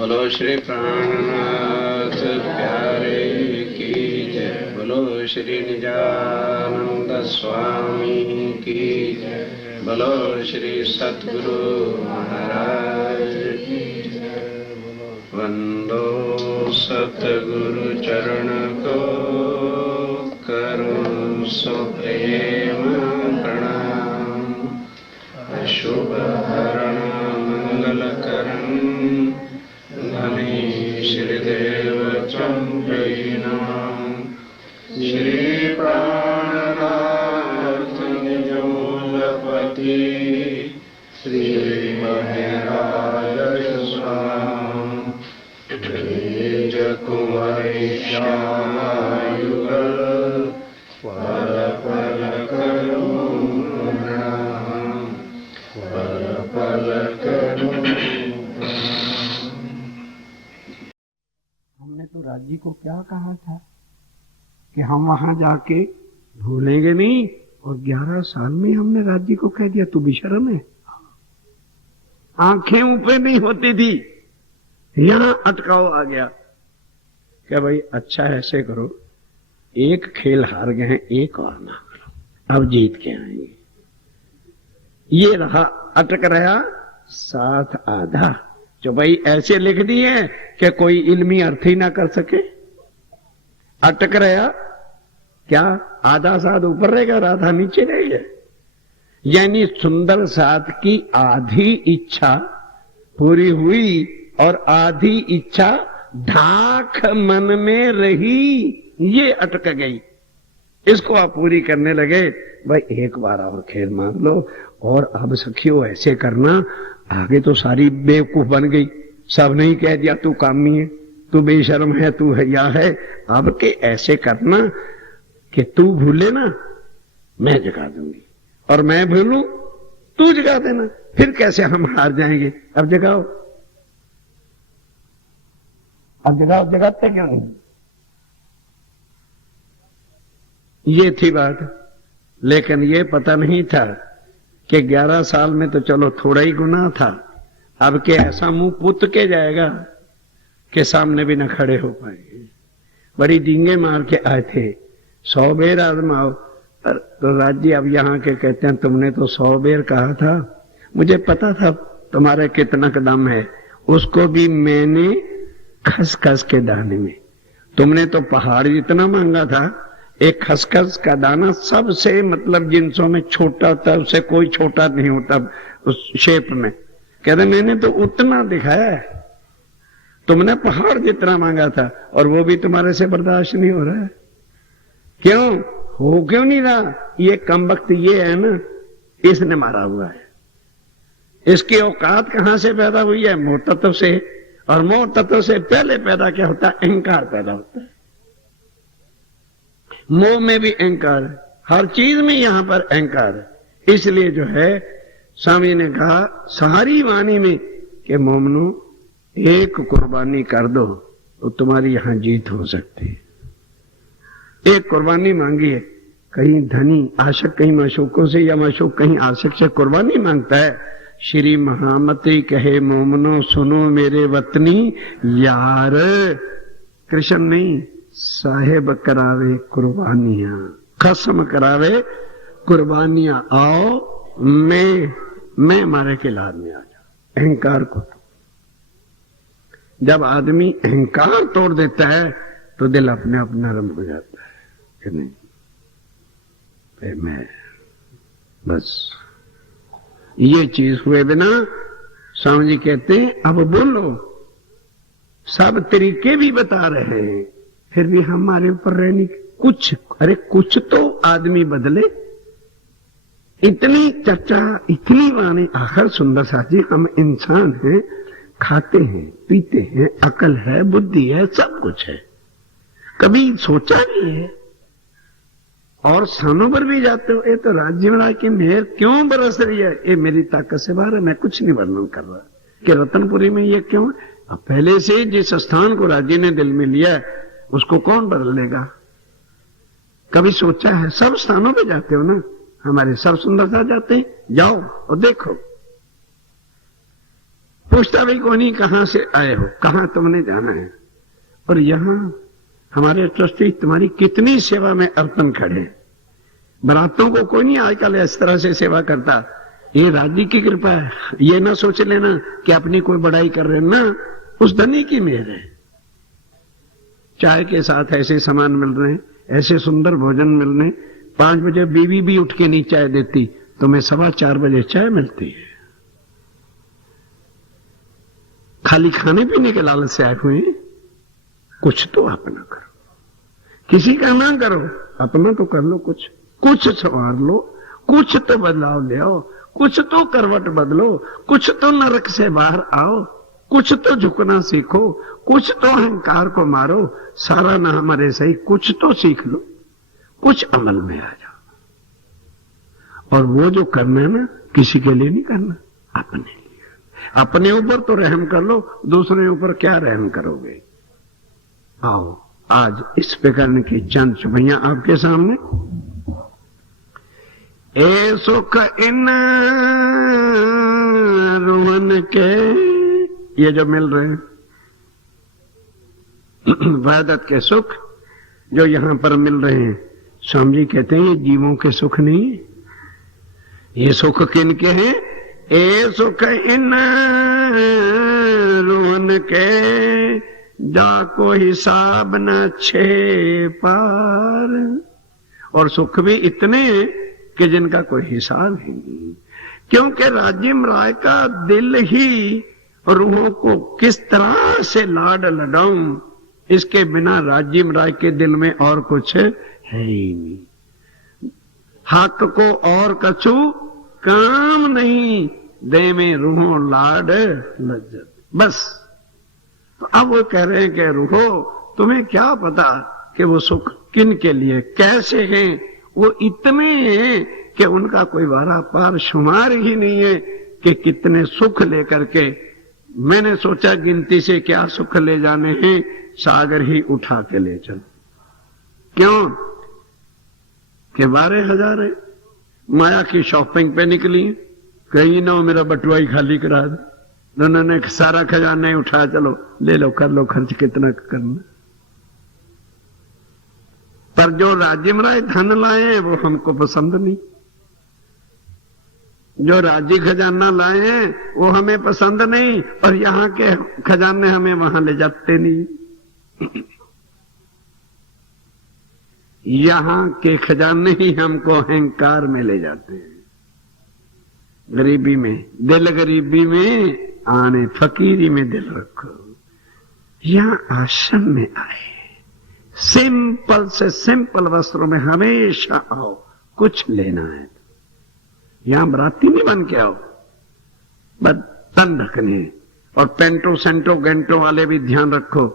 बोलो श्री प्राणनाथ प्यारे की जय। बोलो श्री निजानंद स्वामी की जय। बोलो श्री सद्गुरु महाराज की जय। वंदो सतगुरु चरण को करो सो प्रेम प्रणाम। अशुभ हरण मंगल करण धनीश हृदय चंद्रहीनाम। श्री प्राणनाथ निजमूलपति श्री महराज स्वाम। तेज कुंवरी श्यामा युगल पल पल करूं प्रणाम। पल पल करूं। हमने तो राज्य को क्या कहा था कि हम वहां जाके भूलेंगे नहीं, और 11 साल में हमने राज्य को कह दिया तू बेशर्म है। आंखें ऊपर नहीं होती थी, यहां अटकाव आ गया। क्या भाई अच्छा ऐसे करो, एक खेल हार गए हैं, एक और ना करो, अब जीत के आएंगे। ये रहा, अटक रहा 7 आधा। जो भाई ऐसे लिख दिए कि कोई इल्मी अर्थ ही ना कर सके। अटक रहा क्या, आधा साध ऊपर रहेगा, राधा नीचे रहेगा। यानी सुंदर साध की आधी इच्छा पूरी हुई और आधी इच्छा ढाक मन में रही, ये अटक गई। इसको आप पूरी करने लगे, भाई एक बार और खेल मार लो। और अब सखियों ऐसे करना, आगे तो सारी बेवकूफ बन गई, सब नहीं कह दिया तू कामी है, तू बेशर्म है, तू हया है। अब के ऐसे करना कि तू भूले ना मैं जगा दूंगी, और मैं भूलूं तू जगा देना, फिर कैसे हम हार जाएंगे। अब जगाओ, अब जगाओ, जगाते क्यों नहीं। ये थी बात, लेकिन ये पता नहीं था कि 11 साल में तो चलो थोड़ा ही गुनाह था, अब के ऐसा मुंह पुत के जाएगा कि सामने भी न खड़े हो पाएंगे। बड़ी डींगे मार के आए थे, 100 बेर आजमाओ। तो राज्य अब यहाँ के कहते हैं तुमने तो 100 बेर कहा था, मुझे पता था तुम्हारे कितना कदम है, उसको भी मैंने खसखस के दाने में। तुमने तो पहाड़ जितना मांगा था, एक खसखस का दाना सबसे मतलब जिनसों में छोटा होता है, उससे कोई छोटा नहीं होता उस शेप में। कहते मैंने तो उतना दिखाया है, तुमने पहाड़ जितना मांगा था, और वो भी तुम्हारे से बर्दाश्त नहीं हो रहा है। क्यों हो, क्यों नहीं रहा। ये कम वक्त ये है ना, इसने मारा हुआ है। इसकी औकात कहां से पैदा हुई है, मोह तत्व से। और मोह तत्व से पहले पैदा क्या होता है, अहंकार पैदा होता है। मोह में भी अहंकार है, हर चीज में यहां पर अहंकार है। इसलिए जो है स्वामी ने कहा सारी वाणी में कि मोमनो एक कुर्बानी कर दो तो तुम्हारी यहां जीत हो सकती है। एक कुर्बानी मांगी है, कहीं धनी आशक कहीं माशूकों से, या माशूक कहीं आशक से कुर्बानी मांगता है। श्री महामती कहे मोमनो सुनो मेरे वतनी यार, कृष्ण नहीं साहेब करावे कुर्बानियां, कसम करावे कुर्बानियां। आओ मैं मारे के लाद में आ जाओ। अहंकार को तो जब आदमी अहंकार तोड़ देता है तो दिल अपने आप नरम हो जाता है कि नहीं, फिर मैं बस ये चीज हुए बिना। स्वामी जी कहते हैं अब बोलो, सब तरीके भी बता रहे हैं, फिर भी हमारे ऊपर रहने कुछ, अरे कुछ तो आदमी बदले। इतनी चर्चा, इतनी वाणी, आखिर सुंदर साथी हम इंसान हैं, खाते हैं पीते हैं, अकल है बुद्धि है सब कुछ है, कभी सोचा नहीं है। और स्थानों पर भी जाते हो, ये तो राज्य में की मेहर क्यों बरस रही है, ये मेरी ताकत से बाहर है। मैं कुछ नहीं वर्णन कर रहा कि रतनपुरी में ये क्यों है। अब पहले से जिस स्थान को राज्य ने दिल में लिया है उसको कौन बदल लेगा। कभी सोचा है, सब स्थानों पे जाते हो ना, हमारे सब सुंदरता जाते हैं, जाओ और देखो। पूछता भी कौन ही कहां से आए हो, कहां तुमने जाना है। और यहां हमारे ट्रस्टी तुम्हारी कितनी सेवा में अर्पण खड़े। बरातों को कोई नहीं आजकल इस तरह से सेवा करता। ये राज्य की कृपा है। ये ना सोच लेना कि अपनी कोई बड़ाई कर रहे ना, उस धनी की मेहर है। चाय के साथ ऐसे सामान मिल रहे हैं, ऐसे सुंदर भोजन मिल रहे हैं। 5 बजे बीवी भी उठ के नहीं चाय देती, तो मैं 4:15 बजे चाय मिलती है। खाली खाने पीने के लालच से आए हुए हैं। कुछ तो अपना करो, किसी का ना करो, अपना तो कर लो। कुछ संवार लो, कुछ तो बदलाव ले आओ, कुछ तो करवट बदलो, कुछ तो नरक से बाहर आओ, कुछ तो झुकना सीखो, कुछ तो अहंकार को मारो। सारा ना हमारे सही, कुछ तो सीख लो, कुछ अमल में आ जाओ। और वो जो करना है ना, किसी के लिए नहीं करना, अपने लिए। अपने ऊपर तो रहम कर लो, दूसरे ऊपर क्या रहम करोगे। आओ आज इस प्रकरण की चंद चुभैया आपके सामने। ए सुख इन रोहन के, ये जो मिल रहे हैं वहदत के सुख जो यहां पर मिल रहे हैं, स्वामी जी कहते हैं ये जीवों के सुख नहीं, ये सुख किन के हैं। ए सुख इन रोहन के, जाको हिसाब न छे पार। और सुख भी इतने कि जिनका कोई हिसाब ही नहीं, क्योंकि राजिम राय का दिल ही रूहों को किस तरह से लाड लडाऊं, इसके बिना राजिम राय के दिल में और कुछ है ही नहीं। हक को और कछु काम नहीं, दे में रूहों लाड लज्जत। बस तो अब वो कह रहे हैं कि रूहो तुम्हें क्या पता कि वो सुख किन के लिए कैसे हैं। वो इतने हैं कि उनका कोई वारा पार शुमार ही नहीं है कि कितने सुख लेकर के। मैंने सोचा गिनती से क्या सुख ले जाने हैं, सागर ही उठा के ले चल। क्यों कि 12,000 है, माया की शॉपिंग पे निकली, कहीं ना मेरा बटुआ ही खाली करा दे। उन्होंने सारा खजाना ही उठा, चलो ले लो, कर लो खर्च कितना करना। पर जो राजिम राय धन लाए हैं वो हमको पसंद नहीं, जो राजी खजाना लाए हैं वो हमें पसंद नहीं, और यहां के खजाने हमें वहां ले जाते नहीं। यहां के खजाने ही हमको अहंकार में ले जाते हैं। गरीबी में दिल, गरीबी में आने, फकीरी में दिल रखो। यहां आश्रम में आए, सिंपल से सिंपल वस्त्रों में हमेशा आओ, कुछ लेना है। यहां बराती नहीं बन के आओ, बस तन ढकने। और पेंटो सेंटो गेंटो वाले भी ध्यान रखो,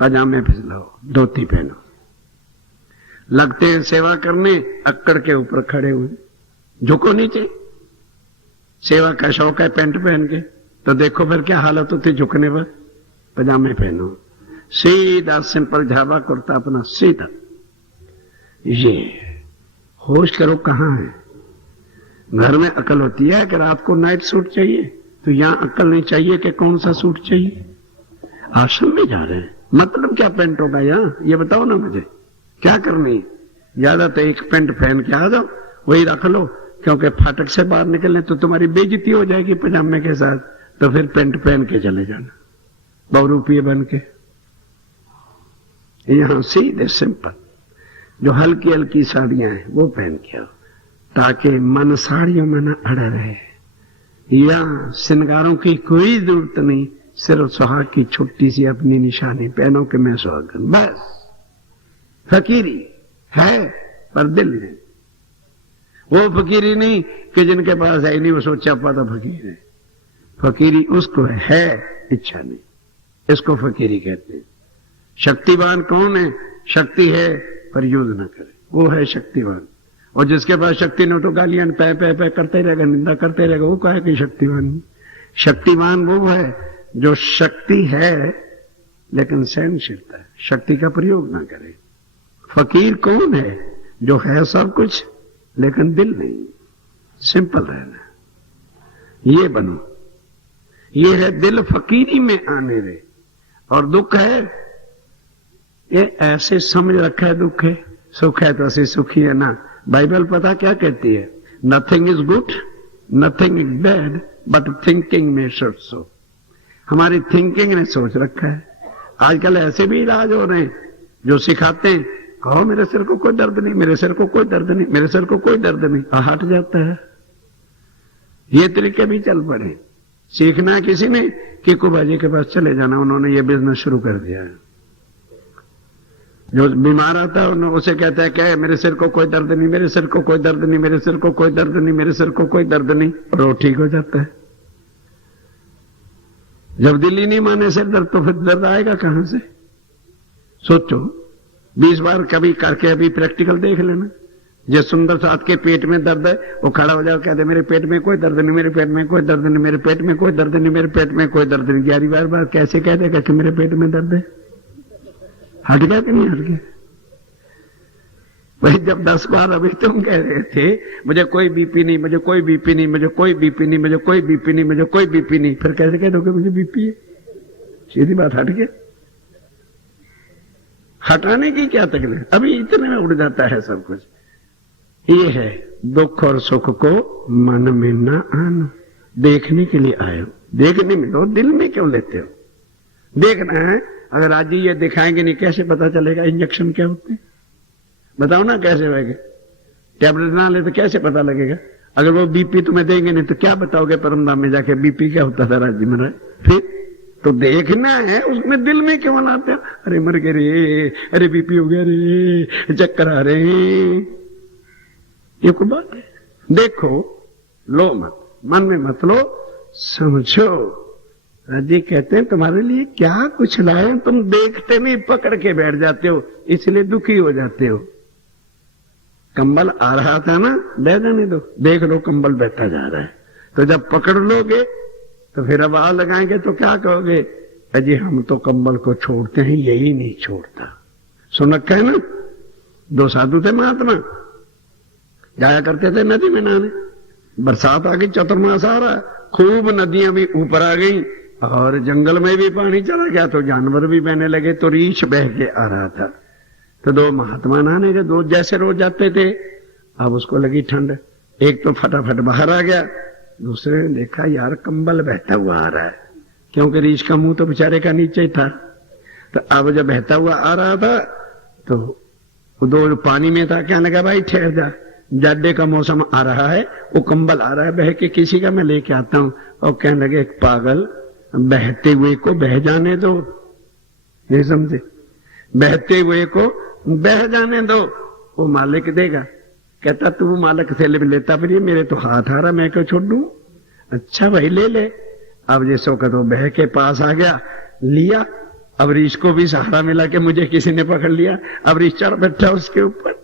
पजामे फिसलाओ, धोती पहनो। लगते हैं सेवा करने, अक्कड़ के ऊपर खड़े हुए, झुको नीचे। सेवा का शौक है पेंट पहन के, तो देखो फिर क्या हालत होती झुकने पर। पजामे पहनो, सीधा सिंपल झाबा कुर्ता अपना सीधा। ये होश करो कहां है। घर में अकल होती है कि रात को नाइट सूट चाहिए, तो यहां अकल नहीं चाहिए कि कौन सा सूट चाहिए। आश्रम में जा रहे हैं, मतलब क्या पेंट होगा यहां, ये बताओ ना मुझे, क्या करनी है। ज्यादा तो एक पेंट पहन के आ जाओ, वही रख लो, क्योंकि फाटक से बाहर निकलने तो तुम्हारी बेइज्जती हो जाएगी पजामे के साथ। तो फिर पेंट पहन के चले जाना, बहुरूपीय बन के। यहां सीधे सिंपल जो हल्की हल्की साड़ियां हैं वो पहन के आओ, ताकि मन साड़ियों में न अड़ा रहे। यहां श्रृंगारों की कोई जरूरत नहीं, सिर्फ सुहाग की छोटी सी अपनी निशानी पहनो कि मैं सुहागन, बस। फकीरी है पर दिल है। वो फकीरी नहीं कि जिनके पास है नहीं वो सोचा पाता फकीर है। फकीरी उसको है इच्छा नहीं, इसको फकीरी कहते हैं। शक्तिवान कौन है? शक्ति है पर यूज न करे, वो है शक्तिवान। और जिसके पास शक्ति न हो तो गालियां पै पै पै करते रहेगा, निंदा करते रहेगा, वो कहे कि शक्तिवान। शक्तिवान वो है जो शक्ति है लेकिन सहनशीलता है, शक्ति का प्रयोग ना करे। फकीर कौन है? जो है सब कुछ लेकिन दिल नहीं, सिंपल रहना, ये बनो। ये है दिल फकीरी में आने रे। और दुख है ये ऐसे समझ रखा है दुख है, सुख है तो ऐसे सुखी है ना। बाइबल पता क्या कहती है? Nothing is good, nothing is bad, but thinking में शुड सो। हमारी थिंकिंग ने सोच रखा है। आजकल ऐसे भी इलाज हो रहे हैं जो सिखाते हैं, कहो मेरे सिर को कोई दर्द नहीं, मेरे सिर को कोई दर्द नहीं, मेरे सिर को कोई दर्द नहीं, हट जाता है। ये तरीके भी चल पड़े। सीखना किसी ने कि कुबाजी के पास चले जाना, उन्होंने ये बिजनेस शुरू कर दिया है। जो बीमार आता है उसे कहता है क्या, मेरे सिर को कोई दर्द नहीं, मेरे सिर को कोई दर्द नहीं, मेरे सिर को कोई दर्द नहीं, मेरे सिर को कोई दर्द नहीं, और वो ठीक हो जाता है। जब दिल ही नहीं माने सिर दर्द तो फिर दर्द आएगा कहां से? सोचो, 20 बार कभी करके अभी प्रैक्टिकल देख लेना। जिस सुंदर साथ के पेट में दर्द है वो खड़ा हो जाओ, कहते मेरे पेट में कोई दर्द नहीं, मेरे पेट में कोई दर्द नहीं, मेरे पेट में कोई दर्द नहीं, मेरे पेट में कोई दर्द नहीं। 11 बार कैसे कह देगा कि मेरे पेट में दर्द है? हट गया कि नहीं हट गया? भाई जब 10 बार अभी तुम कह रहे थे मुझे कोई बीपी नहीं, मुझे कोई बीपी नहीं, मुझे कोई बीपी नहीं, मुझे कोई बीपी नहीं, मुझे कोई बीपी नहीं, फिर कैसे कह दोगे मुझे बीपी है? सीधी बात, हट गया। हटाने की क्या तकलीफ? अभी इतने में उड़ जाता है सब कुछ। ये है दुख और सुख को मन में न आना। देखने के लिए आए हो, देखने में तो दिल में क्यों लेते हो? देखना है। अगर आज ये दिखाएंगे नहीं कैसे पता चलेगा इंजेक्शन क्या होते हैं? बताओ ना कैसे होगा? टैबलेट ना ले तो कैसे पता लगेगा? अगर वो बीपी तुम्हें देंगे नहीं तो क्या बताओगे परमधाम में जाके बीपी क्या होता था राज्य में? फिर तो देखना है, उसमें दिल में क्यों लाते हो? अरे मर गए रे, अरे बीपी हो गया रे, चक्कर आ रहे हैं, ये कोई बात है? देखो, लो मत, मन में मत लो, समझो। जी कहते हैं तुम्हारे लिए क्या कुछ लाए, तुम देखते नहीं, पकड़ के बैठ जाते हो, इसलिए दुखी हो जाते हो। कंबल आ रहा था ना, ले जाने दो, देख लो कंबल बैठा जा रहा है। तो जब पकड़ लोगे तो फिर अब आग लगाएंगे तो क्या कहोगे? अजी हम तो कंबल को छोड़ते हैं, यही नहीं छोड़ता। सुन रखा है ना? 2 साधु थे महात्मा, जाया करते थे नदी में नहाने। बरसात आ गई, चतुर्मास आ रहा, खूब नदियां भी ऊपर आ गई और जंगल में भी पानी चला गया, तो जानवर भी बहने लगे, तो रीछ बह के आ रहा था। तो 2 महात्मा नहाने के, 2 जैसे रोज जाते थे। अब उसको लगी ठंड, एक तो फटाफट बाहर आ गया, दूसरे ने देखा यार कंबल बहता हुआ आ रहा है, क्योंकि रीछ का मुंह तो बेचारे का नीचे ही था। तो अब जब बहता हुआ आ रहा था तो 2 पानी में था, क्या लगा भाई ठहर जा, जाड़े का मौसम आ रहा है, वो कंबल आ रहा है बह के, किसी का मैं लेके आता हूं। और कहने लगे एक पागल, बहते हुए को बह जाने दो, नहीं समझे? बहते हुए को बह जाने दो, वो मालिक देगा। कहता तू मालिक से लेता फिर, मेरे तो हाथ आ रहा, मैं क्यों छोड़ दूं? अच्छा भाई ले ले। अब जैसो का तो बह के पास आ गया, लिया। अब रीछ को भी सहारा मिला कि मुझे किसी ने पकड़ लिया। अब रीछ चढ़ बैठा उसके ऊपर।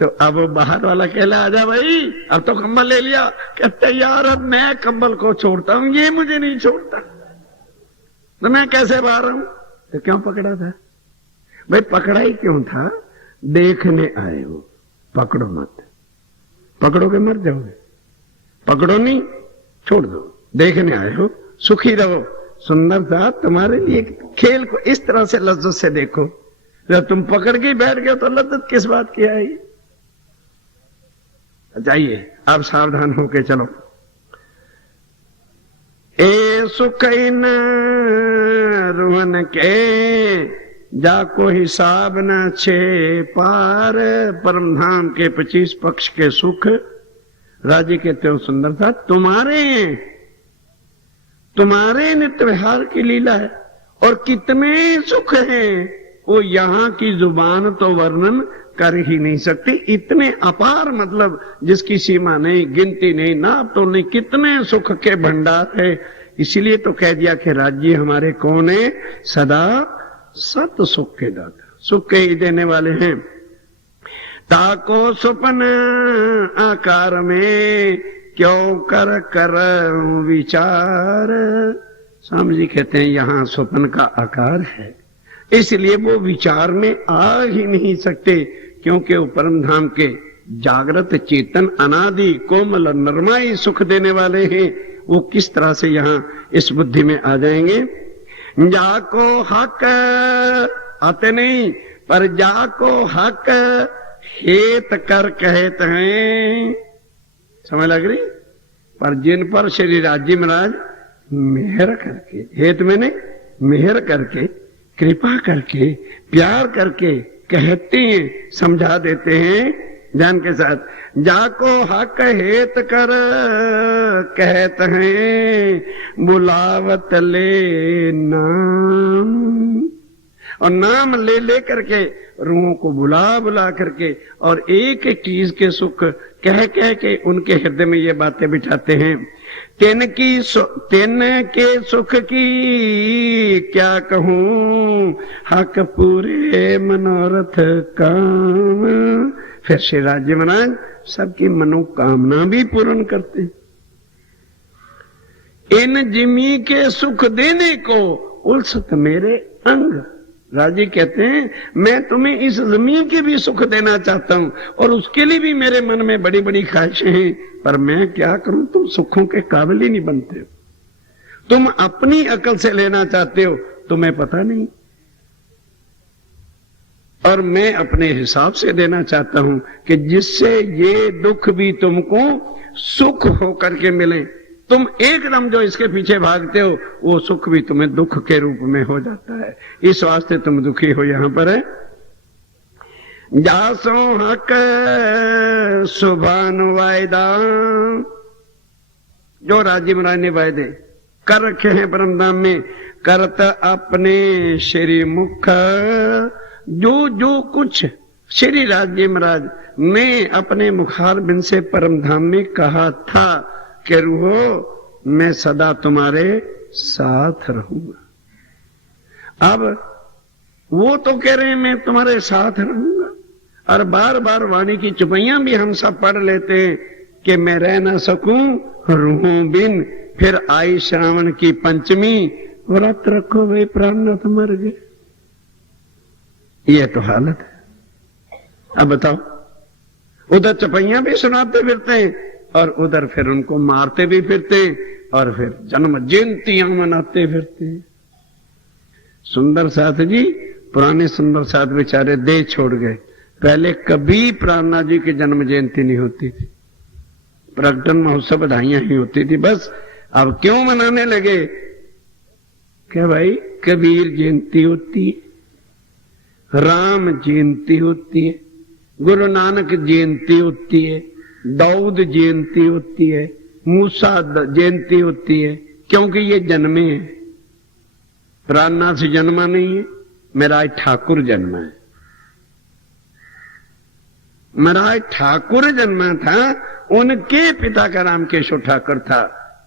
तो अब बाहर वाला कहला आजा भाई, अब तो कंबल ले लिया। कहते यार अब मैं कंबल को छोड़ता हूं, ये मुझे नहीं छोड़ता, तो मैं कैसे बाहर हूं? तो क्यों पकड़ा था भाई? पकड़ा ही क्यों था? देखने आए हो, पकड़ो मत। पकड़ोगे मर जाओगे, पकड़ो नहीं, छोड़ दो। देखने आए हो, सुखी रहो। सुंदर था तुम्हारे लिए खेल को इस तरह से लज्जत से देखो। जब तुम पकड़ के बैठ गए तो लज्जत किस बात की आई? जाइए अब सावधान होके चलो। ए सुख इन रुहन के, जाको हिसाब न छे पार। परम धाम के 25 पक्ष के सुख राजी कहते हो सुंदर था तुम्हारे नित्य विहार की लीला है। और कितने सुख हैं वो यहां की जुबान तो वर्णन कर ही नहीं सकती। इतने अपार, मतलब जिसकी सीमा नहीं, गिनती नहीं, नाप तो नहीं, कितने सुख के भंडार है। इसीलिए तो कह दिया कि राज्य हमारे कौन है? सदा सत सुख के दाता, सुख के ही देने वाले हैं। ताको सुपन आकार में, क्यों कर कर विचार। स्वामी जी कहते हैं यहां स्वप्न का आकार है, इसलिए वो विचार में आ ही नहीं सकते, क्योंकि वो परम धाम के जागृत चेतन अनादि कोमल नरमाई सुख देने वाले हैं। वो किस तरह से यहां इस बुद्धि में आ जाएंगे। जाको हक आते नहीं, पर जाको हक हेत कर कहते हैं, समझ लग रही। पर जिन पर श्री राजी महाराज मेहर करके, हेत मैंने मेहर करके, कृपा करके, प्यार करके कहते हैं, समझा देते हैं ध्यान के साथ। जाको हक हेत कर कहत हैं, बुलावत ले नाम, और नाम ले ले करके रूहों को बुला बुला करके और एक एक चीज के सुख कह कह के उनके हृदय में ये बातें बिठाते हैं। तेन के सुख की क्या कहूं, हक पूरे मनोरथ काम। फिर श्री राज्य महाराज सबकी मनोकामना भी पूर्ण करते। इन जिमी के सुख देने को उल्सत मेरे अंग। राजी कहते हैं मैं तुम्हें इस जमीन के भी सुख देना चाहता हूं और उसके लिए भी मेरे मन में बड़ी बड़ी ख्वाहिशें हैं, पर मैं क्या करूं, तुम सुखों के काबिल ही नहीं बनते हो। तुम अपनी अकल से लेना चाहते हो, तुम्हें पता नहीं, और मैं अपने हिसाब से देना चाहता हूं कि जिससे ये दुख भी तुमको सुख होकर के मिले। तुम एकदम जो इसके पीछे भागते हो वो सुख भी तुम्हें दुख के रूप में हो जाता है, इस वास्ते तुम दुखी हो। यहां पर है जासो हक सुभान वायदा, जो राजी महाराज ने वायदे कर रखे हैं परमधाम में, करत अपने श्री मुख। जो जो कुछ श्री राजी महाराज ने अपने मुखार बिन से परमधाम में कहा था कि रूहो मैं सदा तुम्हारे साथ रहूंगा। अब वो तो कह रहे हैं मैं तुम्हारे साथ रहूंगा, और बार बार वाणी की चुपैयां भी हम सब पढ़ लेते हैं कि मैं रह ना सकूं रूहों बिन। फिर आई श्रावण की पंचमी, व्रत रखो वे प्राणनाथ मर गए। ये तो हालत है। अब बताओ, उधर चुपैयां भी सुनाते फिरते हैं और उधर फिर उनको मारते भी फिरते और फिर जन्म जयंतियां मनाते फिरते। सुंदर साथ जी, पुराने सुंदर साथ बेचारे देह छोड़ गए। पहले कभी प्राणनाथ जी की जन्म जयंती नहीं होती थी, प्रकटन महोत्सव बधाइयां ही होती थी बस। अब क्यों मनाने लगे? क्या भाई, कबीर जयंती होती है, राम जयंती होती है, गुरु नानक जयंती होती है, दाऊद जयंती होती है, मूसा जयंती होती है, क्योंकि ये जन्मे हैं। प्राणनाथ से जन्मा नहीं है, मेरा ठाकुर जन्मा है। मेरा ठाकुर जन्मा था, उनके पिता का नाम केशव ठाकुर था,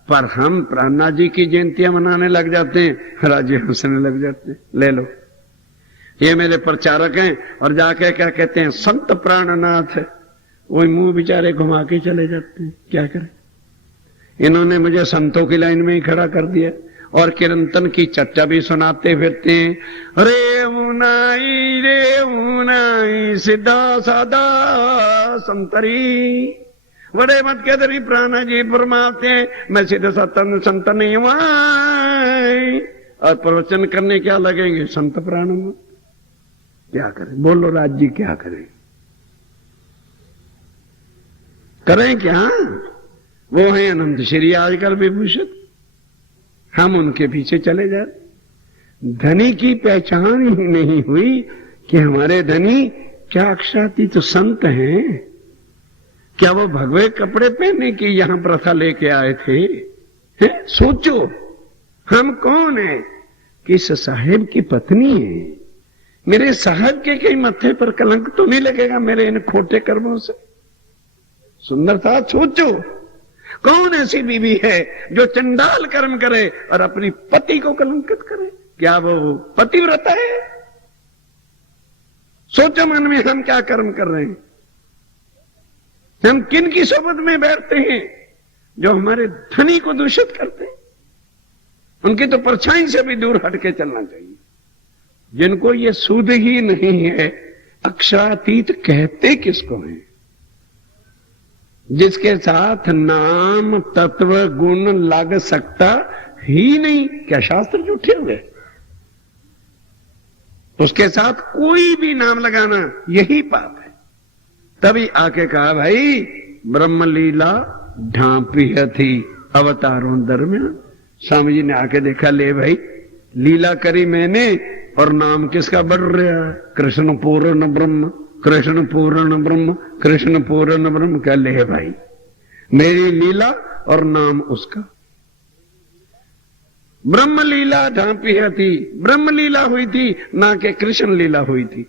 पर हम प्राणनाथ जी की जयंतियां मनाने लग जाते हैं, राज्य हंसने लग जाते हैं। ले लो, ये मेरे प्रचारक हैं और जाके क्या कहते हैं, संत प्राणनाथ। वही मुंह बेचारे घुमा के चले जाते हैं, क्या करें। इन्होंने मुझे संतों की लाइन में ही खड़ा कर दिया और कीर्तन की चर्चा भी सुनाते फिरते हैं। रे उनाई सीधा सादा संतरी, बड़े मत के दरी प्राणा जी फरमाते हैं मैं सीधे सतन संत नहीं हुआ, और प्रवचन करने क्या लगेंगे संत प्राण में। क्या करें, बोलो राज जी, क्या करें, करें क्या। वो हैं अनंत श्री आजकल विभूषित, हम उनके पीछे चले जाते। धनी की पहचान ही नहीं हुई कि हमारे धनी क्या अक्षरातीत तो संत हैं। क्या वो भगवे कपड़े पहनने की यहां प्रथा लेके आए थे? सोचो, हम कौन है? किस साहेब की पत्नी है। मेरे साहब के कहीं मत्थे पर कलंक तो नहीं लगेगा मेरे इन खोटे कर्मों से। सुंदर था, सोचो, कौन ऐसी बीवी है जो चंडाल कर्म करे और अपनी पति को कलंकित करे? क्या वो पतिव्रता है? सोचो मन में हम क्या कर्म कर रहे हैं, हम किन की सोबत में बैठते हैं जो हमारे धनी को दूषित करते हैं। उनकी तो परछाई से भी दूर हटके चलना चाहिए। जिनको ये सूद ही नहीं है, अक्षरातीत कहते किसको है? जिसके साथ नाम तत्व गुण लग सकता ही नहीं। क्या शास्त्र झूठे हो गए? उसके साथ कोई भी नाम लगाना यही पाप है। तभी आके कहा भाई ब्रह्मलीला ढांपी थी अवतारों दरमियान। स्वामी जी ने आके देखा, ले भाई लीला करी मैंने और नाम किसका बढ़ रहा है? कृष्ण पूर्ण ब्रह्म, कृष्ण पूर्ण ब्रह्म, कृष्ण पूर्ण ब्रह्म। क्या ले भाई, मेरी लीला और नाम उसका। ब्रह्म लीला ढांपी थी, ब्रह्म लीला हुई थी, ना कि कृष्ण लीला हुई थी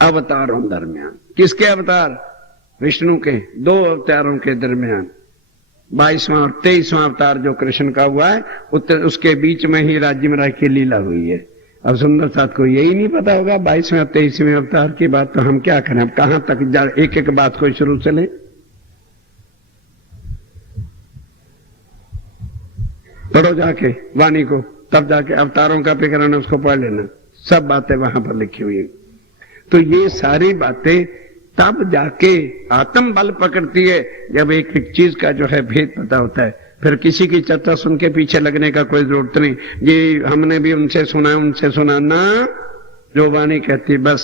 अवतारों दरमियान। किसके अवतार? विष्णु के 2 अवतारों के दरमियान 22वां और 23वां अवतार जो कृष्ण का हुआ है, उसके बीच में ही राज्य में की लीला हुई है। अब सुंदर साथ को यही नहीं पता होगा 22वें और 23वें अवतार की बात, तो हम क्या करें? अब कहां तक एक एक बात को शुरू से लें? पढ़ो जाके वाणी को, तब जाके अवतारों का प्रकरण उसको पढ़ लेना, सब बातें वहां पर लिखी हुई है। तो ये सारी बातें तब जाके आत्म बल पकड़ती है जब एक एक चीज का जो है भेद पता होता है। फिर किसी की चर्चा सुन के पीछे लगने का कोई जरूरत नहीं। ये हमने भी उनसे सुना, उनसे सुना ना, जो वाणी कहती बस।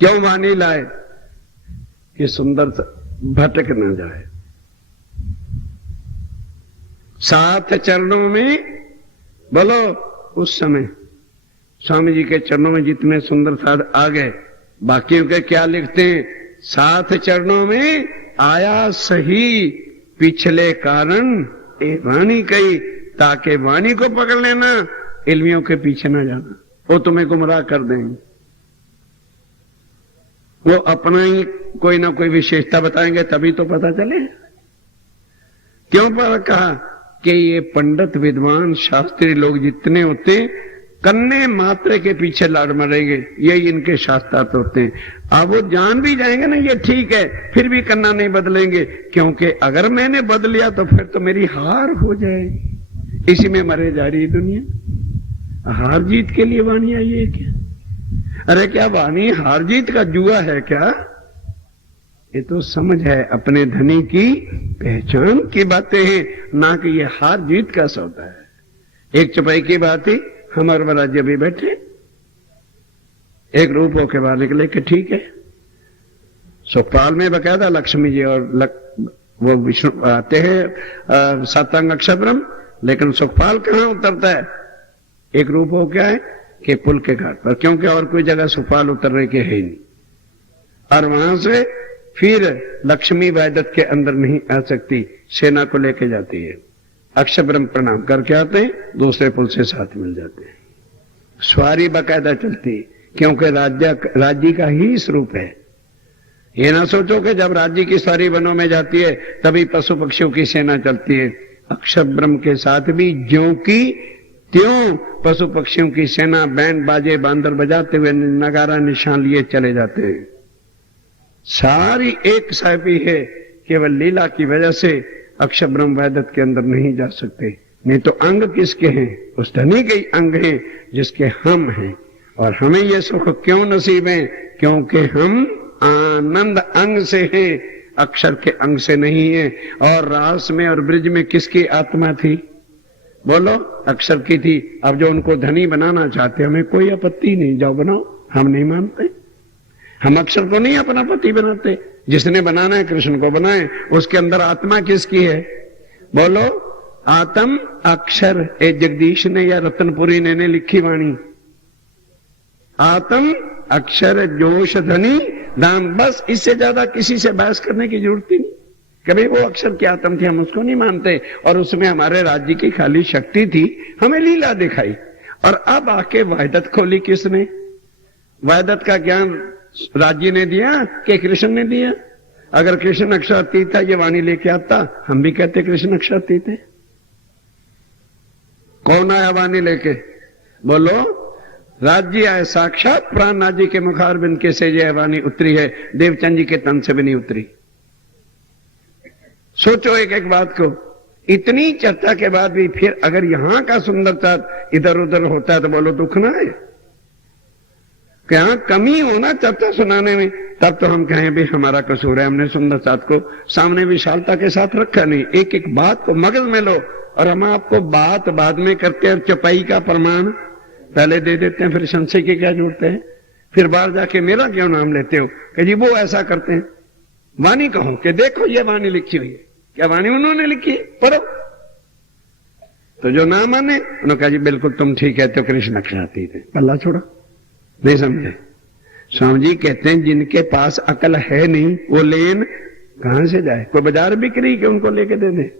क्यों वाणी लाए? कि सुंदर भटक न जाए। 7 चरणों में बोलो, उस समय स्वामी जी के चरणों में जितने सुंदर साध आ गए, बाकियों के क्या लिखते हैं? 7 चरणों में आया सही पिछले कारण ए वाणी कही, ताकि वाणी को पकड़ लेना, इल्मियों के पीछे ना जाना, वो तुम्हें गुमराह कर देंगे। वो अपना ही कोई ना कोई विशेषता बताएंगे तभी तो पता चले। क्यों पर कहा कि ये पंडित विद्वान शास्त्री लोग जितने होते कन्ने मात्रे के पीछे लाड़ मरेंगे, यही इनके शास्त्रार्थ होते हैं। अब वो जान भी जाएंगे ना ये ठीक है, फिर भी कन्ना नहीं बदलेंगे, क्योंकि अगर मैंने बदल लिया तो फिर तो मेरी हार हो जाएगी। इसी में मरे जा रही दुनिया। हार जीत के लिए वाणी आई है क्या? अरे क्या वाणी हार जीत का जुआ है क्या? ये तो समझ है, अपने धनी की पहचान की बातें हैं, ना कि ये हार जीत का सौदा है। एक चौपाई की बात ही, हमारे महाराज भी बैठे, एक रूप होके बाहर निकले कि ठीक है। सुखपाल में बकायदा लक्ष्मी जी और वो विष्णु आते हैं सतंग अक्षर ब्रह्म, लेकिन सुखपाल कहां उतरता है? एक रूप हो क्या है कि पुल के घाट पर, क्योंकि और कोई जगह सुखपाल उतरने के है ही नहीं। और वहां से फिर लक्ष्मी वैदत के अंदर नहीं आ सकती, सेना को लेके जाती है। अक्षर ब्रह्म प्रणाम करके आते हैं, दूसरे पुल से साथ मिल जाते हैं। सवारी बाकायदा चलती, क्योंकि राज्य का ही स्वरूप है। ये ना सोचो कि जब राज्य की सवारी वनों में जाती है तभी पशु पक्षियों की सेना चलती है। अक्षर ब्रह्म के साथ भी ज्यों की त्यों पशु पक्षियों की सेना बैंड बाजे बांदर बजाते हुए नगारा निशान लिए चले जाते हैं। सारी एक साफी है, केवल लीला की वजह से अक्षर ब्रह्म वैदत के अंदर नहीं जा सकते। नहीं तो अंग किसके हैं? उस धनी के अंग हैं जिसके हम हैं। और हमें यह सुख क्यों नसीब है? क्योंकि हम आनंद अंग से हैं, अक्षर के अंग से नहीं है। और रास में और ब्रिज में किसकी आत्मा थी? बोलो, अक्षर की थी। अब जो उनको धनी बनाना चाहते, हमें कोई आपत्ति नहीं, जाओ बनाओ, हम नहीं मानते। हम अक्षर को नहीं अपना पति बनाते, जिसने बनाना है कृष्ण को बनाए। उसके अंदर आत्मा किसकी है? बोलो, आत्म अक्षर। ए जगदीश ने या रतनपुरी ने लिखी वाणी, आत्म अक्षर जोश धनी दाम। बस इससे ज्यादा किसी से बहस करने की जरूरत ही नहीं। कभी वो अक्षर की आत्म थी, हम उसको नहीं मानते। और उसमें हमारे राज्य की खाली शक्ति थी, हमें लीला दिखाई। और अब आके वहदत खोली किसने? वहदत का ज्ञान राज्य ने दिया कि कृष्ण ने दिया? अगर कृष्ण अक्षरातीत था, ये वाणी लेके आता, हम भी कहते कृष्ण अक्षरातीत है। कौन आया वाणी लेके? बोलो, राज्य आए साक्षात प्राणनाथ जी के मुखारबिंद के से यह वाणी उतरी है, देवचंद जी के तन से भी नहीं उतरी। सोचो एक एक बात को। इतनी चर्चा के बाद भी फिर अगर यहां का सुंदरता इधर उधर होता है तो बोलो दुख ना है। क्या कमी हो ना चर्चा सुनाने में, तब तो हम कहें भी हमारा कसूर है, हमने सुंदर साथ को सामने विशालता के साथ रखा नहीं। एक एक बात को मगज में लो, और हम आपको बात बाद में करते हैं, चपाई का प्रमाण पहले दे देते हैं, फिर संशय के क्या जोड़ते हैं, फिर बाहर जाके मेरा क्यों नाम लेते हो कि जी वो ऐसा करते हैं। वाणी कहो कि देखो ये वाणी लिखी हुई है, क्या वाणी उन्होंने लिखी है, पढ़ो। तो जो ना माने उन्होंने कहा जी बिल्कुल तुम ठीक है, तो कृष्ण अक्षरातीत थे, पल्ला छोड़ा, नहीं समझे। स्वामी जी कहते हैं जिनके पास अकल है नहीं वो लेन कहां से जाए। कोई बाजार बिक्री के उनको लेके दे दे,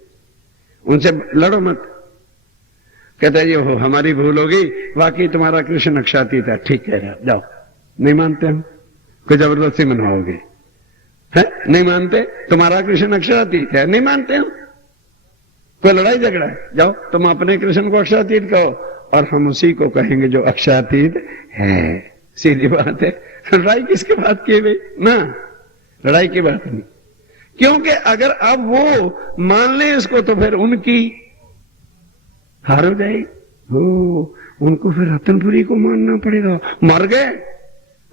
उनसे लड़ो मत। कहते हैं जी हो हमारी भूल हो गई, वाकई तुम्हारा कृष्ण अक्षरातीत है, ठीक है जाओ। नहीं मानते हम, कोई जबरदस्ती मनवाओगे है, नहीं मानते। तुम्हारा कृष्ण अक्षरातीत है, नहीं मानते हम, कोई लड़ाई झगड़ा है, जाओ तुम अपने कृष्ण को अक्षरातीत कहो और हम उसी को कहेंगे जो अक्षरातीत है। सीधी बात है। लड़ाई किसके बात की भाई ना, लड़ाई की बात नहीं, क्योंकि अगर अब वो मान ले इसको तो फिर उनकी हार हो जाएगी। उनको फिर रतनपुरी को मानना पड़ेगा, मर गए।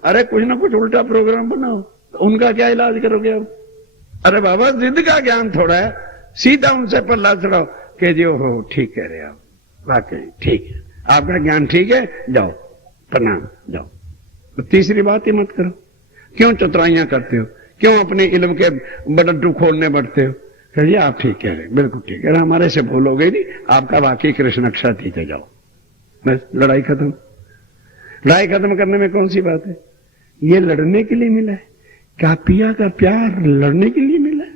अरे कुछ ना कुछ उल्टा प्रोग्राम बनाओ, तो उनका क्या इलाज करोगे अब। अरे बाबा जिद का ज्ञान थोड़ा है, सीधा उनसे पल्ला चढ़ाओ कि जी हो ठीक कह रहे आप, वाकई ठीक है, आपका ज्ञान ठीक है, जाओ प्रणाम जाओ। तो तीसरी बात ही मत करो। क्यों चतुराइयां करते हो, क्यों अपने इल्म के बडड्डू खोलने बढ़ते हो। कहिए आप ठीक कह रहे, बिल्कुल ठीक है, हमारे से भूल हो गई नहीं, आपका वाकई कृष्ण अक्षरातीत है, जाओ बस लड़ाई खत्म। लड़ाई खत्म करने में कौन सी बात है, ये लड़ने के लिए मिला है क्या, पिया का प्यार लड़ने के लिए मिला है।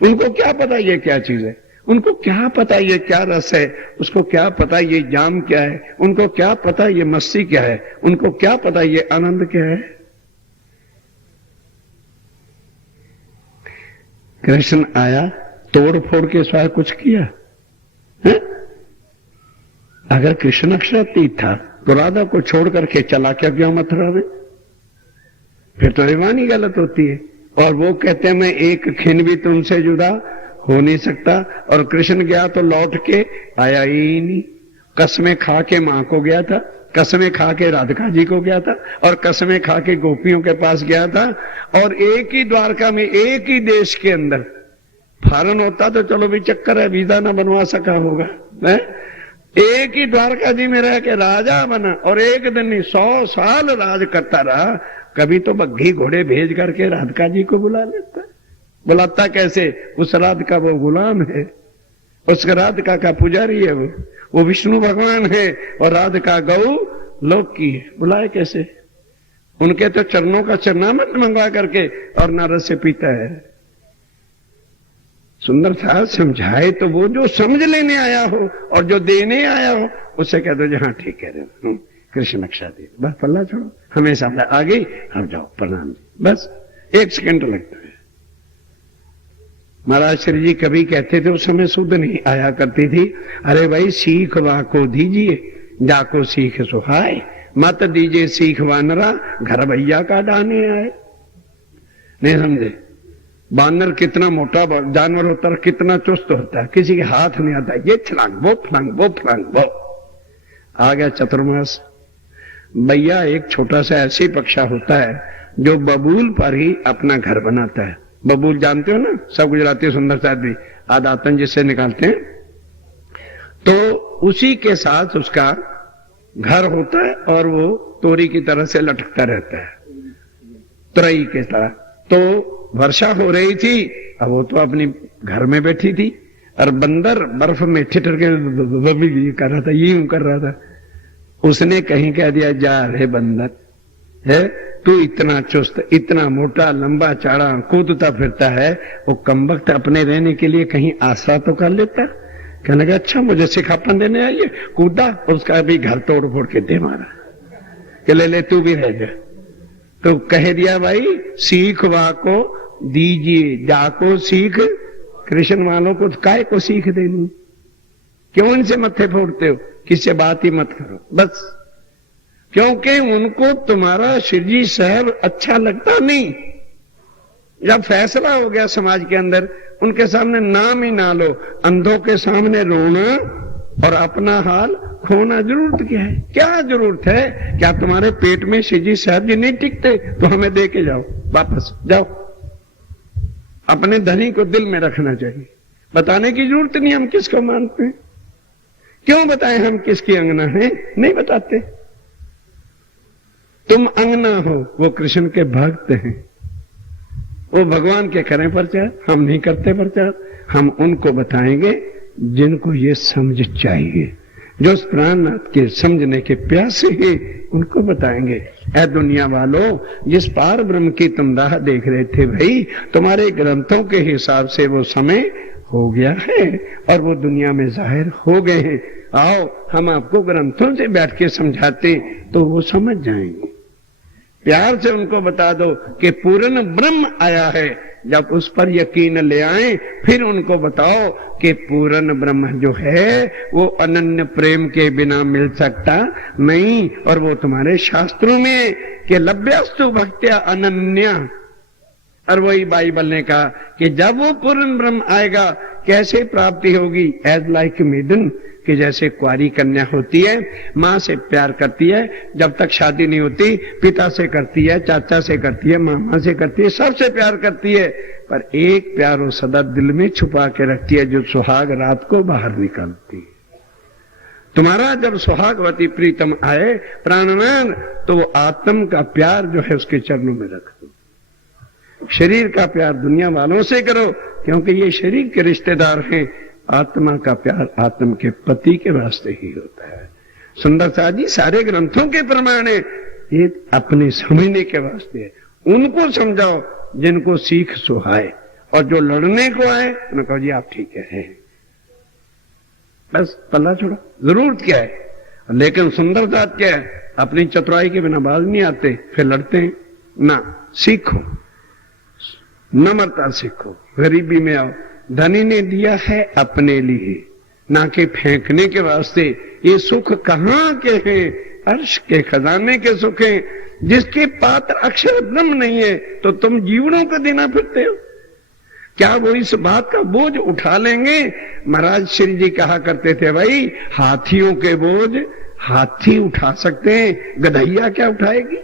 उनको क्या पता ये क्या चीज है, उनको क्या पता ये क्या रस है, उसको क्या पता ये जाम क्या है, उनको क्या पता ये मस्ती क्या है, उनको क्या पता ये आनंद क्या है। कृष्ण आया तोड़ फोड़ के स्वाय कुछ किया है? अगर कृष्ण अक्षरातीत था तो राधा को छोड़ करके चला क्यों मथुरा में, फिर तो रिवानी गलत होती है। और वो कहते हैं मैं एक खिन भी तुमसे जुदा हो नहीं सकता, और कृष्ण गया तो लौट के आया ही नहीं। कसमें खा के मां को गया था, कसमें खा के राधिका जी को गया था, और कसमें खा के गोपियों के पास गया था। और एक ही द्वारका में एक ही देश के अंदर फॉरेन होता तो चलो भी चक्कर है, वीजा ना बनवा सका होगा है? एक ही द्वारका जी में रह के राजा बना, और एक दिन नहीं 100 साल राज करता रहा। कभी तो बग्घी घोड़े भेज करके राधिका जी को बुला लेता, बुलाता कैसे, उस राधिका वो गुलाम है, उस राधिका का पुजारी है, वो विष्णु भगवान है, और राधिका गौ लोक की है, बुलाए कैसे। उनके तो चरणों का चरणामृत मंगवा करके और नारद से पीता है। सुंदर था समझाए तो वो जो समझ लेने आया हो और जो देने आया हो उससे कह दो जहां ठीक कह रहे हो, कृष्ण अक्षरातीत, बस पल्ला छोड़ो, हमेशा आ गई, अब जाओ प्रणाम जी, बस 1 सेकंड लगता है। महाराज श्री जी कभी कहते थे, उस समय शुद्ध नहीं आया करती थी, अरे भाई सीख वाको दीजिए जाको सीख सुहाय, मत दीजिए सीख वानरा घर भैया का डाने आए। नहीं समझे, बानर कितना मोटा जानवर होता है, कितना चुस्त होता है, किसी के हाथ नहीं आता, ये फलांग वो फलांग वो फलांग वो। आ गया चतुर्मास, भैया एक छोटा सा ऐसी पक्षा होता है जो बबूल पर ही अपना घर बनाता है। बबूल जानते हो ना, सब गुजराती सुंदर साथ भी आदातन जिससे निकालते हैं, तो उसी के साथ उसका घर होता है और वो तोरी की तरह से लटकता रहता है, तुरई के तरह। तो वर्षा हो रही थी, अब वो तो अपनी घर में बैठी थी, और बंदर बर्फ में ठिठर के कर रहा था, यूं कर रहा था। उसने कहीं कह दिया, जा रे बंदर है, तू इतना चुस्त, इतना मोटा, लंबा चाड़ा, कूदता फिरता है, वो कमबख्त अपने रहने के लिए कहीं आसरा तो कर लेता। कहने लगा, अच्छा मुझे सिखापन देने आइए। कूदा, उसका भी घर तोड़ फोड़ के दे मारा कि ले तू भी रह जा। तो कह दिया, भाई सीख वाको दीजिए जाको सीख, कृष्ण वालों को काय को सीख देनी, क्यों इनसे मत्थे फोड़ते हो, किससे बात ही मत करो बस, क्योंकि उनको तुम्हारा शिरजी शहर अच्छा लगता नहीं। जब फैसला हो गया समाज के अंदर, उनके सामने नाम ही ना लो। अंधों के सामने रोना और अपना हाल खोना जरूरत क्या है? क्या जरूरत है? क्या तुम्हारे पेट में शिजी शहद नहीं टिकते? तो हमें दे के जाओ, वापस जाओ। अपने धनी को दिल में रखना चाहिए। बताने की जरूरत नहीं हम किसको मानते हैं। क्यों बताएं हम किसकी अंगना है? नहीं बताते। तुम अंगना हो, वो कृष्ण के भक्त हैं, वो भगवान के करें प्रचार, हम नहीं करते प्रचार। हम उनको बताएंगे जिनको ये समझ चाहिए, जो उस प्राणनाथ के समझने के प्यासे हैं, उनको बताएंगे। ऐ दुनिया वालों, जिस पार ब्रह्म की तुम राह देख रहे थे भाई, तुम्हारे ग्रंथों के हिसाब से वो समय हो गया है और वो दुनिया में जाहिर हो गए हैं। आओ हम आपको ग्रंथों से बैठ के समझाते तो वो समझ जाएंगे। प्यार से उनको बता दो कि पूर्ण ब्रह्म आया है। जब उस पर यकीन ले आए फिर उनको बताओ कि पूर्ण ब्रह्म जो है वो अनन्य प्रेम के बिना मिल सकता नहीं। और वो तुम्हारे शास्त्रों में कि लभ्यस्तु भक्त्या अनन्या, और वही बाइबल ने कहा कि जब वो पूर्ण ब्रह्म आएगा कैसे प्राप्ति होगी? एज लाइक मेडन, कि जैसे कुंवारी कन्या होती है, माँ से प्यार करती है, जब तक शादी नहीं होती पिता से करती है, चाचा से करती है, मामा से करती है, सबसे प्यार करती है, पर एक प्यार वो सदा दिल में छुपा के रखती है जो सुहाग रात को बाहर निकालती है। तुम्हारा जब सुहागवती प्रीतम आए प्राणनाथ, तो वो आत्म का प्यार जो है उसके चरणों में रख दो। शरीर का प्यार दुनिया वालों से करो क्योंकि ये शरीर के रिश्तेदार हैं। आत्मा का प्यार आत्म के पति के वास्ते ही होता है। सुंदरता जी सारे ग्रंथों के प्रमाण है, ये अपने समझने के वास्ते है। उनको समझाओ जिनको सीख सुहाए, और जो लड़ने को आए उन्हें कहो जी आप ठीक है, बस पल्ला छोड़ो। जरूरत क्या है? लेकिन सुंदरता क्या है? अपनी चतुराई के बिना बाज नहीं आते, फिर लड़ते हैं ना। सीखो, नम्रता सीखो, गरीबी में आओ। धनी ने दिया है अपने लिए, ना कि फेंकने के वास्ते। ये सुख कहां के हैं? अर्श के खजाने के सुख हैं। जिसके पात्र अक्षर ब्रह्म नहीं है तो तुम जीवनों को देना फिरते हो। क्या वो इस बात का बोझ उठा लेंगे? महाराज श्री जी कहा करते थे भाई, हाथियों के बोझ हाथी उठा सकते हैं, गधैया क्या उठाएगी?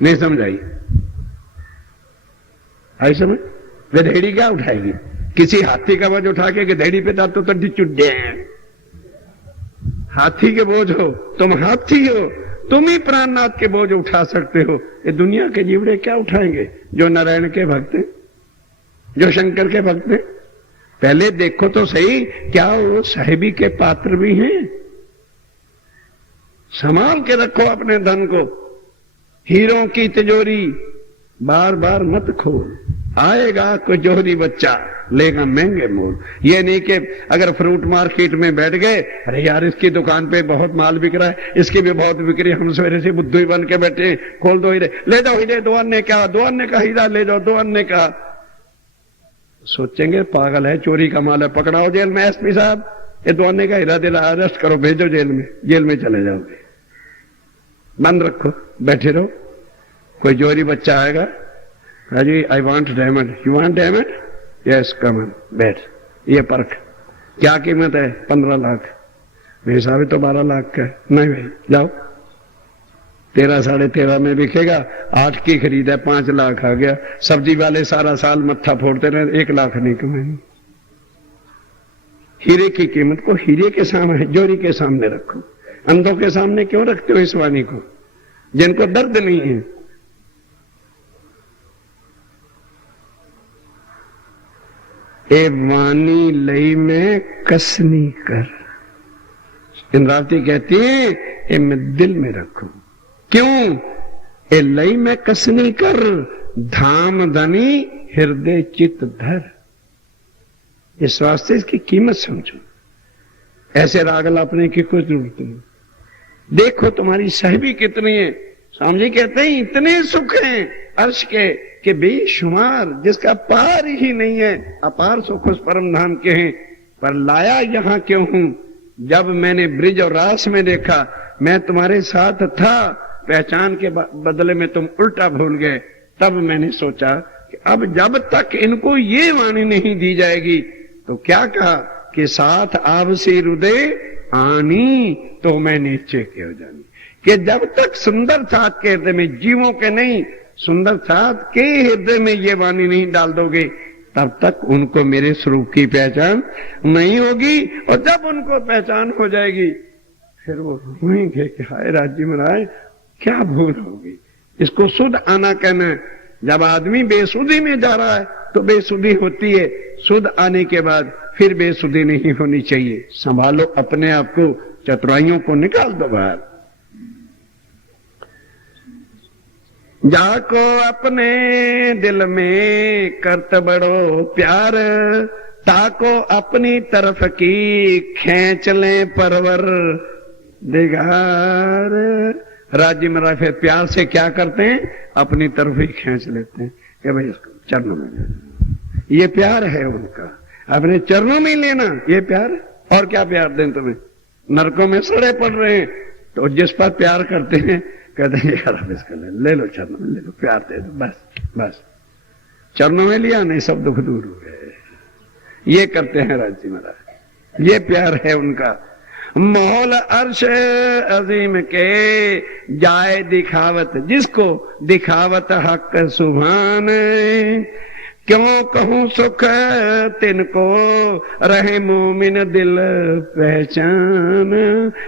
नहीं समझाई? आई समझ? गधेड़ी क्या उठाएगी? किसी हाथी का बोझ उठा के गधेड़ी पे डाल तो चुड्डे। हाथी के बोझ हो, तुम हाथी हो, तुम ही प्राणनाथ के बोझ उठा सकते हो। ये दुनिया के जीवड़े क्या उठाएंगे? जो नारायण के भक्त हैं, जो शंकर के भक्त हैं। पहले देखो तो सही, क्या वो साहिबी के पात्र भी हैं? संभाल के रखो अपने धन को। हीरों की तिजोरी बार बार मत खोल, आएगा कोई जोहरी बच्चा लेगा महंगे मोल। ये नहीं कि अगर फ्रूट मार्केट में बैठ गए, अरे यार इसकी दुकान पे बहुत माल बिक रहा है, इसकी भी बहुत बिक्री, हम सवेरे से बुद्धू ही बन के बैठे, खोल दो हीरे, ले जाओ हीरे, 2 अन्य का, 2 अन्य का हीरा ले जाओ, 2 अन्य का। सोचेंगे पागल है, चोरी का माल है, पकड़ाओ जेल में एसपी साहब, ये 2 अन्य का हीरा दे रहा, अरेस्ट करो, भेजो जेल में, जेल में चले जाओगे। बंद रखो, बैठे रहो। कोई जोहरी बच्चा आएगा, जी I want diamond, you want diamond, yes come on बैठ। ये परख, क्या कीमत है? 15 लाख। मेरे हिसाब तो 12 लाख का है। नहीं भाई जाओ, 13 साढ़े 13 में बिकेगा, 8 की खरीद है, 5 लाख आ गया। सब्जी वाले सारा साल मत्था फोड़ते रहे, 1 लाख नहीं कमाएंगे। हीरे की कीमत को हीरे के सामने, जोरी के सामने रखो। अंधों के सामने क्यों रखते हो इस वाणी को, जिनको दर्द नहीं है? ए वाणी लई में कसनी कर, इंद्रावती कहती है ए मैं दिल में रखूं। क्यों? ए लई में कसनी कर, धाम धनी हृदय चित धर। इस वास्ते इसकी कीमत समझो। ऐसे राग लापने की कोई जरूरत नहीं। देखो तुम्हारी साहिबी कितनी है। स्वामी जी कहते हैं इतने सुख हैं अर्श के कि बेशुमार, जिसका पार ही नहीं है। अपार सुख उस परम धाम के हैं। पर लाया यहां क्यों हूं? जब मैंने ब्रिज और रास में देखा, मैं तुम्हारे साथ था, पहचान के बदले में तुम उल्टा भूल गए। तब मैंने सोचा कि अब जब तक इनको ये वाणी नहीं दी जाएगी, तो क्या कहा कि साथ आवसी हृदय आनी तो मैं नीचे क्यों जानी, कि जब तक सुंदर साथ के हृदय में, जीवों के नहीं, सुंदर साथ के हृदय में ये वाणी नहीं डाल दोगे, तब तक उनको मेरे स्वरूप की पहचान नहीं होगी। और जब उनको पहचान हो जाएगी फिर वो रोएंगे कि हाय राज्य महाराज क्या भूल होगी। इसको शुद्ध आना कहना है। जब आदमी बेसुधी में जा रहा है तो बेसुधी होती है, शुद्ध आने के बाद फिर बेसुधी नहीं होनी चाहिए। संभालो अपने आप को, चतुराइयों को निकाल दो बाहर। जाको अपने दिल में करत बड़ो प्यार, ताको अपनी तरफ की खींच ले परवर दिगार। राज्य महाराज फिर प्यार से क्या करते हैं, अपनी तरफ ही खींच लेते हैं कि भाई इसको चरणों में लेना, ये प्यार है उनका, अपने चरणों में लेना, ये प्यार। और क्या प्यार दें तुम्हें, नरकों में सड़े पड़ रहे हैं तो जिस पर प्यार करते हैं कहते हैं यार अब इसका ले लो, चरणों में ले लो, प्यार दे दो, बस बस चरणों में लिया, नहीं सब दुख दूर हो गए। ये करते हैं राज्य महाराज, ये प्यार है उनका। मोल अर्श अजीम के जाए दिखावत, जिसको दिखावत हक सुभान, क्यों कहूं सुख तिनको रहे मोमिन दिल पहचान।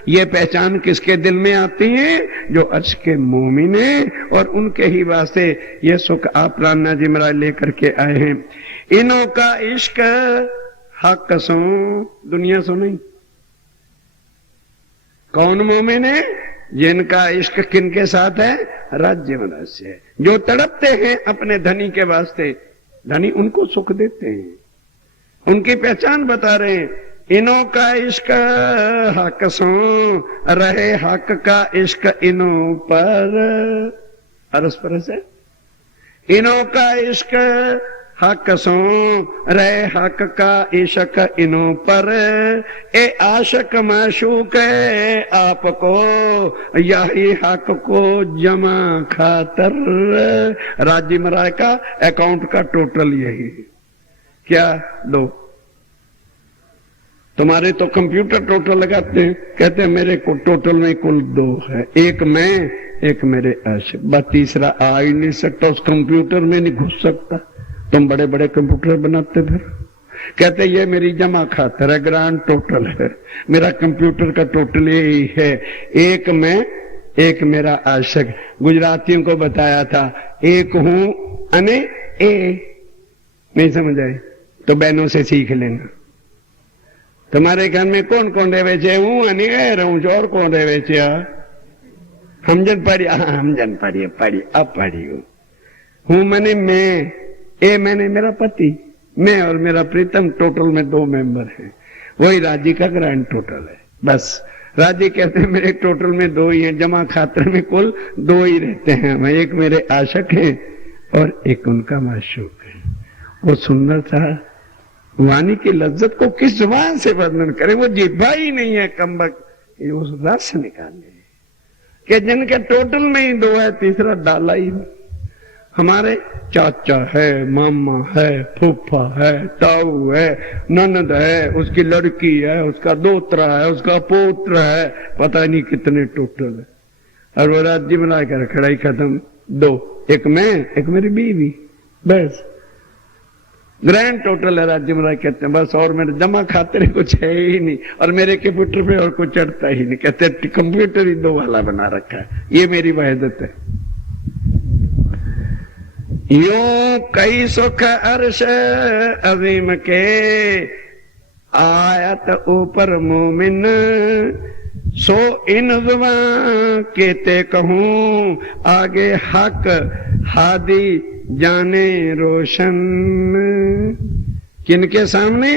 ये पहचान किसके दिल में आती है, जो अर्श के मोमिन है, और उनके ही वास्ते ये सुख आप प्राणनाथ जी महाराज लेकर के आए हैं। इनों का इश्क हक सो, दुनिया सो नहीं। कौन मोमिन है, जिनका इश्क किनके साथ है, राज्य महाराज से है। जो तड़पते हैं अपने धनी के वास्ते, धनी उनको सुख देते हैं, उनकी पहचान बता रहे हैं। इनों का इश्क हक सो रहे, हक का इश्क इनों पर, अरस परस है। इनों का इश्क हक सो रहे, हक का इश्क इनों पर, ए आशक माशूक आपको यही हक को जमा खातर। राज्य महाराज का अकाउंट का टोटल यही है। क्या दो, तुम्हारे तो कंप्यूटर टोटल लगाते हैं, कहते हैं मेरे को टोटल में कुल 2 है, एक मैं एक मेरे आशिक, बस तीसरा आ ही नहीं सकता, उस कंप्यूटर में नहीं घुस सकता। तुम बड़े बड़े कंप्यूटर बनाते फिर, कहते ये मेरी जमा खातर है, ग्रांड टोटल है, मेरा कंप्यूटर का टोटल यही है, एक मैं एक मेरा आशिक। गुजरातियों को बताया था, एक हूं अने ए, नहीं समझ आए तो बहनों से सीख लेना। तुम्हारे घर में कौन कौन रहे छे, हूं अने ए रहूं छो, और कौन रहे छे, हमजन पढ़ी, हमजन पढ़ी पढ़ी अब पढ़ी हूं मैंने मैं, ए मैंने मेरा पति, मैं और मेरा प्रीतम, टोटल में 2 मेंबर हैं, वही राज्य का ग्रैंड टोटल है। बस राज्य कहते हैं मेरे टोटल में 2 ही हैं, जमा खातर में कुल 2 ही रहते हैं, मैं एक मेरे आशिक हैं और एक उनका माशूक है। वो सुंदर सा वाणी की लज्जत को किस जुबान से वर्णन करे, वो जिह्वा ही नहीं है कमबख्त कि उस रस निकाले, कि जिनके टोटल में ही 2 है, तीसरा डाला ही नहीं। हमारे चाचा है, मामा है, फूफा है, ताऊ है, ननद है, उसकी लड़की है, उसका दोतरा है, उसका पोत्र है, पता नहीं कितने टोटल है। और वो राज्य बना कर खड़ा ही खत्म, 2, एक मैं एक मेरी बीवी, बस ग्रैंड टोटल है। राज्य महाराज कहते हैं बस, और मेरे जमा खाते कुछ है ही नहीं, और मेरे कंप्यूटर पे और कुछ चढ़ता ही नहीं, कहते कंप्यूटर ही 2 वाला बना रखा है, ये मेरी वहदत है। यूं कई सुख अर्श अजीम के आयत ऊपर मोमिन, सो इन जुबां केते कहूं आगे हक हादी जाने रोशन। किनके सामने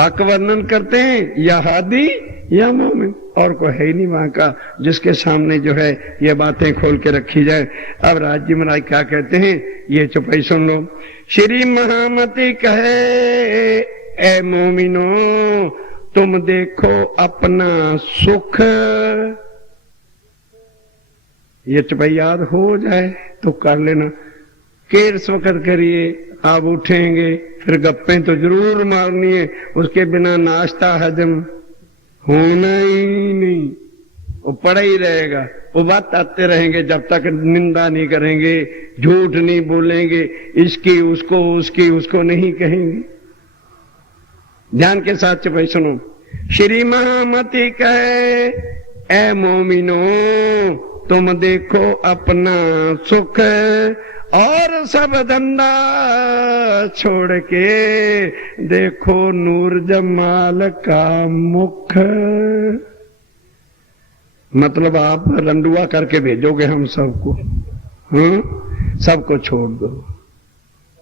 हक वर्णन करते हैं, या हादी या मोमिन, और कोई है ही नहीं वहां का जिसके सामने जो है ये बातें खोल के रखी जाए। अब राज्य महाराज क्या कहते हैं, ये चुपाई सुन लो। श्री महामती कहे ए मोमिनो तुम देखो अपना सुख। ये चुपाई याद हो जाए तो कर लेना, केर वक्त करिए, आप उठेंगे फिर गप्पें तो जरूर मारनी है, उसके बिना नाश्ता हजम होना ही नहीं। वो पड़ा ही रहेगा, वो बात आते रहेंगे जब तक निंदा नहीं करेंगे, झूठ नहीं बोलेंगे, इसकी उसको उसकी उसको नहीं कहेंगे। ध्यान के साथ चुप सुनो। श्री महामती कहे, ए मोमिनो तुम देखो अपना सुख और सब धंधा छोड़ के देखो नूर जमाल का मुख। मतलब आप रंडुआ करके भेजोगे हम सबको, सबको छोड़ दो।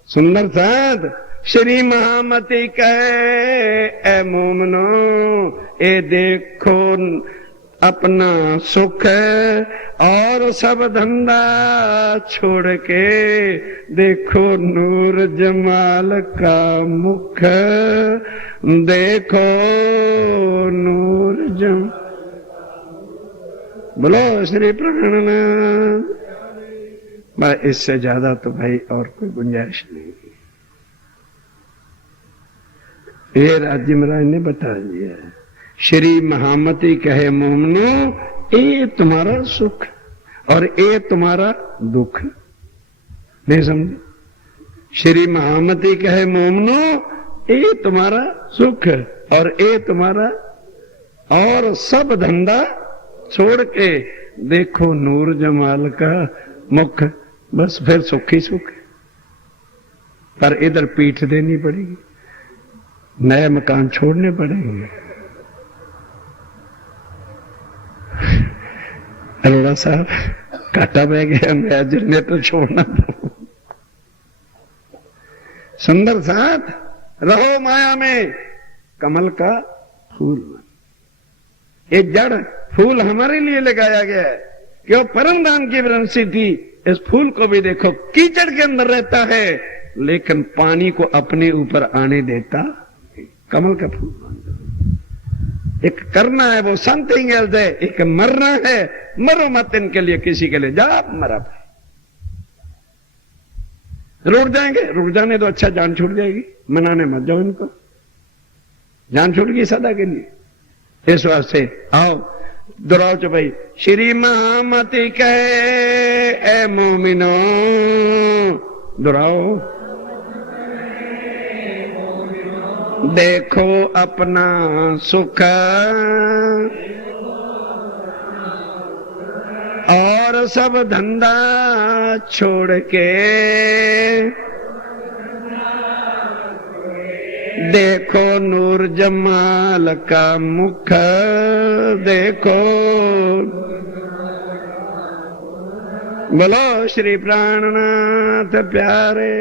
सुंदर साध श्री महामती कहे, ए मोमनो ए देखो अपना सुख और सब धंधा छोड़ के देखो नूर जमाल का मुख। देखो नूर जमाल। बोलो श्री प्राणनाथ। बस इससे ज्यादा तो भाई और कोई गुंजाइश नहीं। ये राज्य महाराज ने बता दिया। श्री महामती कहे, मोमनो ये तुम्हारा सुख और ये तुम्हारा दुख। नहीं समझे? श्री महामती कहे, मोमनो ये तुम्हारा सुख और ये तुम्हारा, और सब धंधा छोड़ के देखो नूर जमाल का मुख। बस फिर सुख ही सुख। पर इधर पीठ देनी पड़ेगी, नए मकान छोड़ने पड़ेंगे। अल्लाह साहब काटा बह गया, मैं जनरेटर छोड़ना पड़ा। सुंदर साथ रहो माया में कमल का फूल बन। ये जड़ फूल हमारे लिए लगाया गया है कि वो परम दान की वंशी थी। इस फूल को भी देखो, कीचड़ के अंदर रहता है लेकिन पानी को अपने ऊपर आने देता। कमल का फूल बन जाओ। एक करना है वो संत इंगेल्स है, एक मरना है, मरो मत इनके लिए, किसी के लिए। जा मरा भाई, रुक जाएंगे, रुक जाने तो अच्छा, जान छूट जाएगी। मनाने मत जाओ इनको, जान छूट गई सदा के लिए। इस वास्ते आओ दोहराओ चो भाई। श्री महामती कहे, ए मोमिनो दोहराओ, देखो अपना सुख और सब धंधा छोड़ के देखो नूर जमाल का मुख। देखो बोलो श्री प्राणनाथ प्यारे।